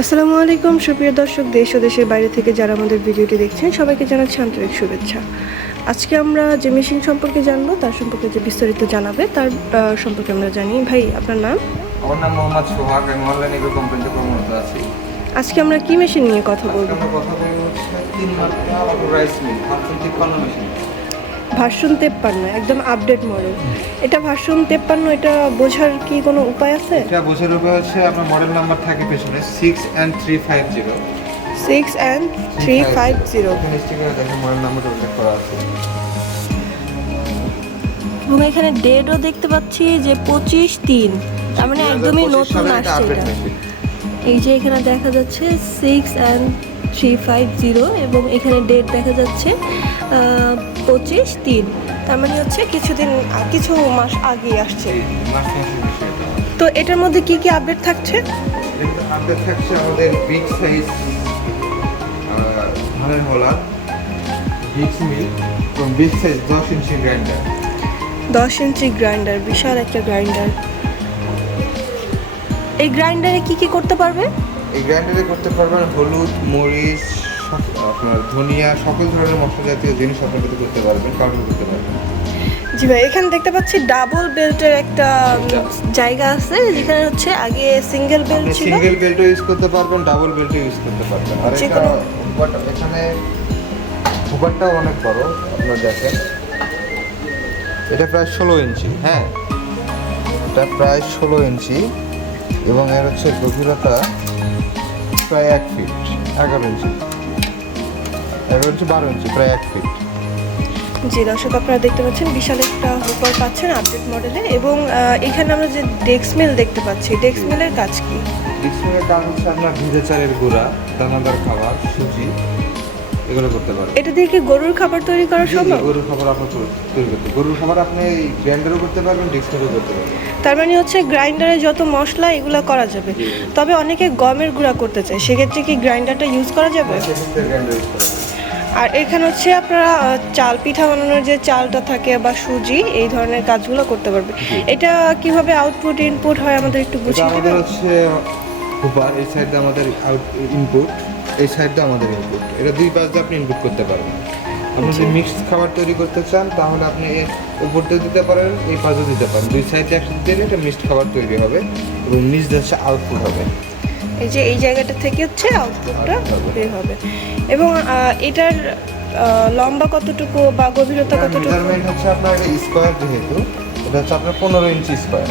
আসসালামু আলাইকুম সুপ্রিয় দর্শক দেশ ও দেশের বাইরে থেকে যারা আমাদের ভিডিওটি দেখছেন সবাইকে জানাচ্ছি আন্তরিক শুভেচ্ছা। আজকে আমরা যে মেশিন সম্পর্কে জানব তার সম্পর্কে যে বিস্তারিত জানাবে তার সম্পর্কে আমরা জানি। ভাই আপনার নাম? আমার নাম মোহাম্মদ সোহাগ আমি অনলাইন এগ্রো কোম্পানিতে কর্মরত আছি। আজকে আমরা কি মেশিন নিয়ে কথা বলব? আমরা কথা বলব তিন মাত্রা রাইস মিল তিপ্পান্ন মেশিন। ভার্সন তেপ্পান্ন একদম আপডেট মডেল এটা ভার্সন তেপ্পান্ন এটা বোঝার কি কোনো উপায় আছে? এটা বোঝার উপরে হচ্ছে আপনার মডেল নাম্বার থাকে পেছনে six and three five zero six and three five zero model number উল্লেখ করা আছে। এবং এখানে ডেটও দেখতে পাচ্ছি যে পঁচিশ তিন। তার মানে একদমই নতুন আসছে এটা। এই যে এখানে দেখা যাচ্ছে six and three five zero এবং এখানে ডেট দেখা যাচ্ছে পঁচিশ তিন। তার মানে হচ্ছে কিছুদিন কিছু মাস আগে আসছে। তো এটার মধ্যে কি কি আপডেট থাকছে? আপডেট থাকছে আমাদের বিগ সাইজ ধানের হলা বিগ মিল এবং বিগ সাইজ দশ ইঞ্চি গ্রাইন্ডার দশ ইঞ্চি গ্রাইন্ডার বিশাল একটা গ্রাইন্ডার এই গ্রাইন্ডারে কি কি করতে পারবে? এই গ্রাইন্ডারে করতে পারবেন হলুদ মরিচ আপনার ধনিয়া সকল ধরনের মশলা জাতীয় জিনিস আপনার করতে পারবেন পাউডার করতে পারবেন। জি ভাই এখানে দেখতে পাচ্ছি ডাবল বেল্টের একটা জায়গা আছে যেখানে হচ্ছে আগে সিঙ্গেল বেল্ট ছিল। সিঙ্গেল বেল্টও ইউজ করতে পারবেন ডাবল বেল্টও ইউজ করতে পারবেন। আর এটা এখানে হুবারটাও অনেক বড় আপনার দেখেন। এটা প্রায় ষোলো ইঞ্চি হ্যাঁ। এটা প্রায় ষোলো ইঞ্চি এবং এর হচ্ছে গভীরতা প্রায় এক ফিট এগারো ইঞ্চি এগারো ইঞ্চি বারো ইঞ্চি প্রায় এক ফিট যে দর্শক আপনারা দেখতে পাচ্ছেন বিশাল একটা হুপার পাচ্ছেন আপডেট মডেলে এবং এখানে আমরা যে ডেক্স মিল দেখতে পাচ্ছি ডেক্স মিলের কাজ কি? ডেক্স মিলের দাম হচ্ছে আপনার ভিজে চালের গুঁড়া দানাদার খাবার সুজি এগুলো করতে পারেন। এটা দিয়ে কি গরুর খাবার তৈরি করা সম্ভব? গরুর খাবার আপনার তৈরি- করতে গরুর খাবার আপনি গ্রাইন্ডারও করতে পারবেন ডিসপ্লেও করতে পারবেন। তার মানে হচ্ছে গ্রাইন্ডারে যত মশলা এগুলো করা যাবে। তবে অনেকে গমের গুঁড়া করতে চায়। সেক্ষেত্রে কি গ্রাইন্ডারটা ইউজ করা যাবে? গ্রাইন্ডার ইউজ করা যায়। আর এখানে হচ্ছে আপনারা চাল পিঠা বানানোর যে চালটা থাকে বা সুজি এই ধরনের কাজগুলো করতে পারবে। এটা কীভাবে আউটপুট ইনপুট হয় আমাদের একটু বুঝিয়ে আমাদের হচ্ছে হুপার এই সাইডে আমাদের আউট ইনপুট এই সাইডটা আমাদের ইনপুট এটা দুই পাশ দিয়ে আপনি ইনপুট করতে পারবেন। আপনি যদি মিক্সড খাবার তৈরি করতে চান তাহলে আপনি এর উপর দিয়ে দিতে পারেন এই পাশে দিতে পারেন। দুই সাইডে একসাথে দিলে এটা মিক্সড খাবার তৈরি হবে এবং দিয়ে হচ্ছে আউটপুট হবে। এই যে এই জায়গাটা থেকে হচ্ছে আউটপুটটা বের হবে। এবং এটার লম্বা কতটুকু বা গভীরতা কতটুকু? মেজারমেন্ট হচ্ছে আপনার স্কোয়ার যেহেতু এটা হচ্ছে আপনার পনেরো ইঞ্চি স্কোয়ার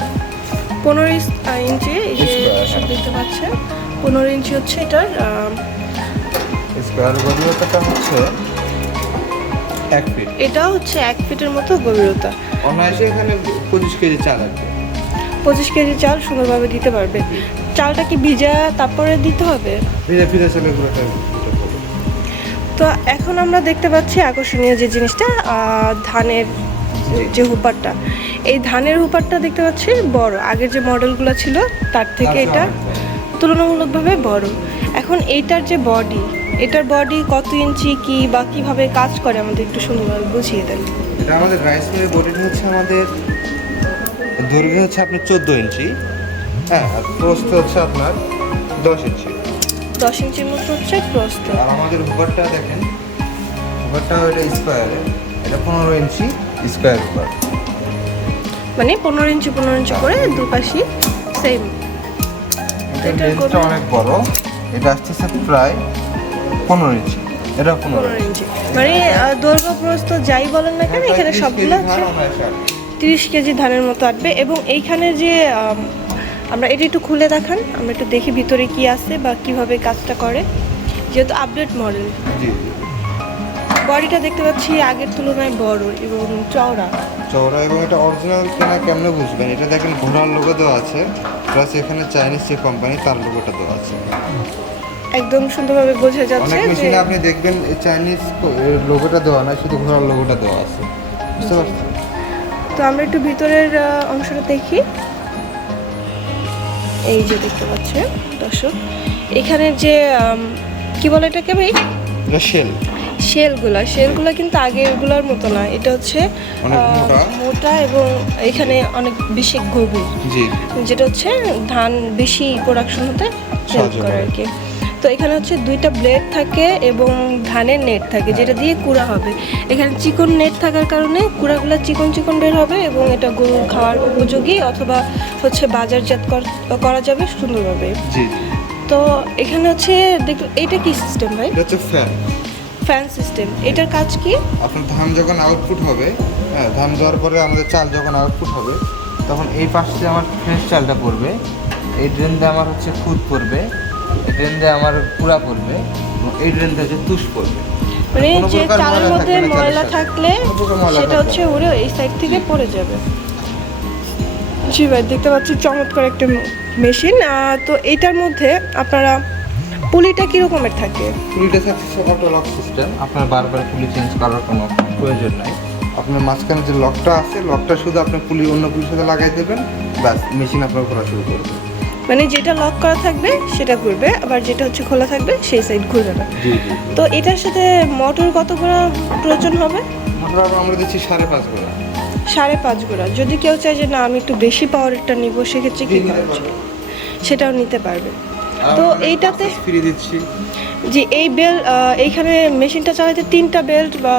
পনেরো ইঞ্চি এই যে হ্যাঁ। দেখতে পাচ্ছেন। পনেরো ইঞ্চি হচ্ছে এটার স্কোয়ার গভীরতাটা হচ্ছে এক ফিট। এটা হচ্ছে এক ফিটের মতো গভীরতা। অনায়াসে এখানে পঁচিশ কেজি চাল আসবে পঁচিশ কেজি চাল সুন্দরভাবে দিতে পারবে। চালটা কি ভিজা তারপরে দিতে হবে? ফিরে ফিরে চলে পুরোটা তো এখন আমরা দেখতে পাচ্ছি আকর্ষণীয় যে জিনিসটা ধানের যে- যে হুপারটা। এই ধানের হুপারটা দেখতে পাচ্ছি বড়। আগের যে মডেলগুলো ছিল তার থেকে এটা তুলনামূলকভাবে বড়। এখন এইটার যে বডি এটার বডি কত ইঞ্চি কি বা কীভাবে কাজ করে আমাদের একটু সুন্দরভাবে বুঝিয়ে দেন। এটা আমাদের রাইস মিলের বডিটা হচ্ছে আমাদের দৈর্ঘ্য হচ্ছে আপনার চোদ্দ ইঞ্চি হ্যাঁ আর প্রস্থ হচ্ছে আপনার দশ ইঞ্চি দশ ইঞ্চির মতো হচ্ছে প্রস্থ আর আমাদের হুপারটা দেখেন হুপারটা এটা স্কোয়ারে এটা পনেরো ইঞ্চি স্কোয়ার হুপার মানে পনেরো ইঞ্চি পনেরো ইঞ্চি করে দুপাশই সেম এটা অনেক বড়। এটা আসতেছে প্রায় পনেরো ইঞ্চি। এটা পনেরো ইঞ্চি। মানে দৈর্ঘ্য প্রস্থ যাই বলেন না কেন এখানে সবগুলো আছে। তিরিশ কেজি ধানের মতো আসবে এবং এইখানে যে আমরা এটা একটু খুলে দেখান। আমরা একটু দেখি ভিতরে কি আছে বা কীভাবে কাজটা করে। যেহেতু আপডেট মডেল বডিটা দেখতে পাচ্ছি আগের তুলনায় বড় এবং চওড়া। চওড়া এবং এটা অরিজিনাল কেনা কেমনে বুঝবেন? এটা দেখেন ঘোড়ার লোগো দেওয়া আছে প্লাস এখানে চাইনিজ যে কোম্পানি তার লোগোটা দেওয়া আছে। একদম সুন্দরভাবে বোঝা যাচ্ছে অনেক যে মেশিনে আপনি দেখবেন চাইনিজ লোগোটা দেওয়া না শুধু ঘোড়ার লোগোটা দেওয়া আছে। বুঝতে পারছেন? তো আমরা একটু ভিতরের অংশটা দেখি। এই যে দেখতে পাচ্ছেন দর্শক। এখানে যে কি বলে এটাকে ভাই? শেল শেলগুলা শেলগুলা কিন্তু আগেরগুলোর মতো না। এটা হচ্ছে মোটা। এবং এখানে অনেক বেশি গভীর। যেটা হচ্ছে ধান বেশি প্রোডাকশন হতে হেল্প করে। আর কি তো এখানে হচ্ছে দুইটা ব্লেড থাকে এবং ধানের নেট থাকে যেটা দিয়ে কুড়া হবে। এখানে চিকন নেট থাকার কারণে কুড়াগুলো চিকন চিকন বের হবে এবং এটা গরুর খাওয়ার উপযোগী অথবা হচ্ছে বাজারজাত কর- যাবে সুন্দরভাবে। তো এখানে হচ্ছে দেখ এটা কি সিস্টেম ভাই? হচ্ছে ফ্যান ফ্যান সিস্টেম এটার কাজ কি? আপনার ধান যখন আউটপুট হবে হ্যাঁ ধান দেওয়ার পরে আমাদের চাল যখন আউটপুট হবে তখন এই পাশে আমার ফ্রেশ চালটা পড়বে এই ড্রেন দিয়ে আমার হচ্ছে খুদ পড়বে এই ড্রেন দিয়ে আমার পুরা পড়বে এবং এই ড্রেন দিয়ে হচ্ছে তুষ পড়বে। মানে যে চালের মধ্যে ময়লা থাকলে সেটা হচ্ছে উড়ে এই সাইড থেকে পড়ে যাবে। জি ভাই দেখতে পাচ্ছি চমৎকার একটা মেশিন তো এটার মধ্যে আপনারা পুলিটা কি রকমের থাকে? পুলিটা থাকছে অটো লক সিস্টেম আপনার বারবার পুলি চেঞ্জ করার কোনো প্রয়োজন নাই। আপনার মাঝখানে যে লকটা আছে লকটা শুধু আপনার পুলি অন্য পুলির সাথে লাগাই দেবেন। ব্যাস মেশিন আপনার ঘোরা শুরু করবে। মানে যেটা লক করা থাকবে সেটা ঘুরবে। আবার যেটা হচ্ছে খোলা থাকবে সেই সাইড ঘুরবে না জি জি তো এটার সাথে মোটর কত গোড়া প্রয়োজন হবে? মোটর আমরা দিচ্ছি সাড়ে পাঁচ গোড়া। সাড়ে পাঁচ গোড়া। যদি কেউ চায় যে না আমি একটু বেশি পাওয়ারেরটা নিব সেক্ষেত্রে কি করা? সেটাও নিতে পারবে। তো এইটাতে ফ্রি দিচ্ছি। যে এই বেল এইখানে মেশিনটা চালাতে তিনটা বেল্ট বা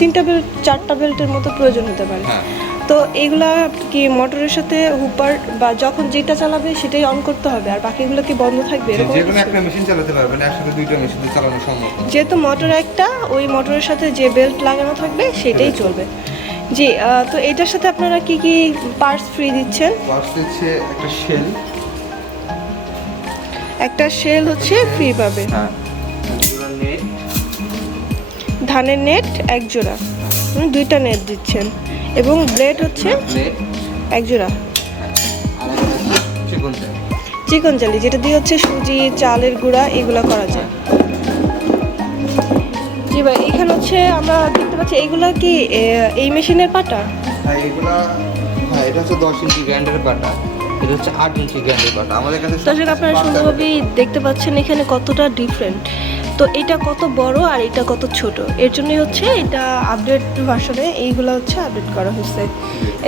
তিনটা বেল্ট চারটা বেল্টের মতো প্রয়োজন হতে পারে। হ্যাঁ। তো এইগুলা কি মোটরের সাথে হুপার বা যখন যেটা চালাবে সেটাই অন করতে হবে আর বাকিগুলো কি বন্ধ থাকবে? একটা মেশিন চালাতে পারবেন একসাথে দুইটা মেশিন চালানো সম্ভব যেহেতু মোটর একটা ওই মোটরের সাথে যে বেল্ট লাগানো থাকবে সেটাই চলবে। জি তো এটার সাথে আপনারা কি কি পার্টস ফ্রি দিচ্ছেন? ফার্স্ট হচ্ছে একটা শেল একটা শেল হচ্ছে ফ্রি পাবে। হ্যাঁ। ধানের নেট এক জোড়া। দুইটা নেট দিচ্ছেন। এবং ব্লেড হচ্ছে এক জোড়া। চিকন চাল। যেটা দিয়ে হচ্ছে সুজি চালের গুঁড়া এগুলো করা যায়। জি ভাই এখানে হচ্ছে আমরা দেখতে পাচ্ছি এইগুলো কি এই মেশিনের পাটা? হ্যাঁ এগুলা হ্যাঁ এটা হচ্ছে দশ ইঞ্চি পাটা। এটা হচ্ছে আট ইঞ্চি আমাদের কাছে দর্শক আপনারা সুন্দরভাবেই দেখতে পাচ্ছেন এখানে কতটা ডিফারেন্ট তো এটা কত বড় আর এটা কত ছোট? এর জন্যই হচ্ছে এটা আপডেট ভার্সনে এইগুলো হচ্ছে আপডেট করা হয়েছে।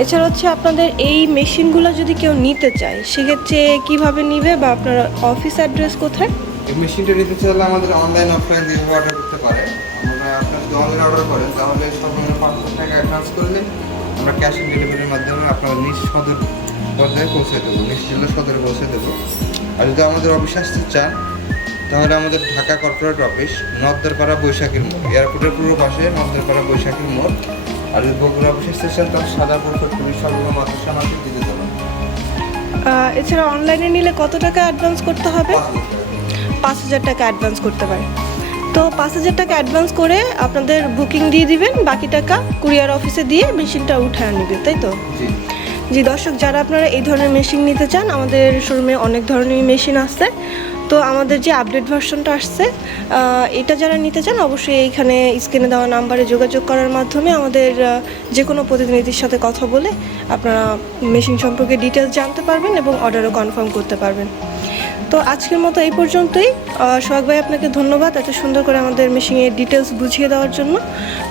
এছাড়া হচ্ছে আপনাদের এই মেশিনগুলো যদি কেউ নিতে চায় সেক্ষেত্রে কীভাবে নিবে বা আপনার অফিস অ্যাড্রেস কোথায়? এই মেশিনটা নিতে চাইলে আমাদের অনলাইন অফলাইন অর্ডার করতে পারে আমরা আপনার যদি অনলাইন অর্ডার করেন তাহলে সর্বনিম্ন পাঁচশো টাকা অ্যাডভান্স করলে আমরা ক্যাশ অন ডেলিভারির মাধ্যমে আপনার নিজ সদর পর্যায়ে পৌঁছে দেবো নিজ জেলা সদরে পৌঁছে দেবো। আর যদি আমাদের অফিস আসতে চান তাহলে আমাদের ঢাকা কর্পোরেট অফিস নদ্দারপাড়া বৈশাখীর মোড় এয়ারপোর্টের পূর্ব পাশে নদ্দারপাড়া বৈশাখীর মোড়। আর যদি বগুড়া অফিস আসতে চান তাহলে সাদাপুর ফ্যাক্টরি সর্বনিম্ন মাদ্রাসা মার্কেট দিতে দেবেন এছাড়া অনলাইনে নিলে কত টাকা অ্যাডভান্স করতে হবে? পাঁচ হাজার টাকা। পাঁচ হাজার টাকা অ্যাডভান্স করতে পারে। তো পাঁচ হাজার টাকা অ্যাডভান্স করে আপনাদের বুকিং দিয়ে দিবেন বাকি টাকা কুরিয়ার অফিসে দিয়ে মেশিনটা উঠায় নেবে তাই তো? জি, দর্শক, যারা আপনারা এই ধরনের মেশিন নিতে চান, আমাদের শোরুমে অনেক ধরনের মেশিন আছে। তো আমাদের যে আপডেট ভার্সনটা আসছে এটা যারা নিতে চান, অবশ্যই এইখানে স্ক্রিনে দেওয়া নাম্বারে যোগাযোগ করার মাধ্যমে আমাদের যে কোনো প্রতিনিধির সাথে কথা বলে আপনারা মেশিন সম্পর্কে ডিটেলস জানতে পারবেন এবং অর্ডারও কনফার্ম করতে পারবেন। তো আজকের মতো এই পর্যন্তই। সোহাগ ভাই, আপনাকে ধন্যবাদ এত সুন্দর করে আমাদের মেশিনের ডিটেলস বুঝিয়ে দেওয়ার জন্য।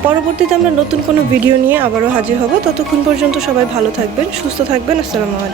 পরবর্তীতে আমরা নতুন কোনো ভিডিও নিয়ে আবারও হাজির হব। ততক্ষণ পর্যন্ত সবাই ভালো থাকবেন, সুস্থ থাকবেন। আসসালামু আলাইকুম।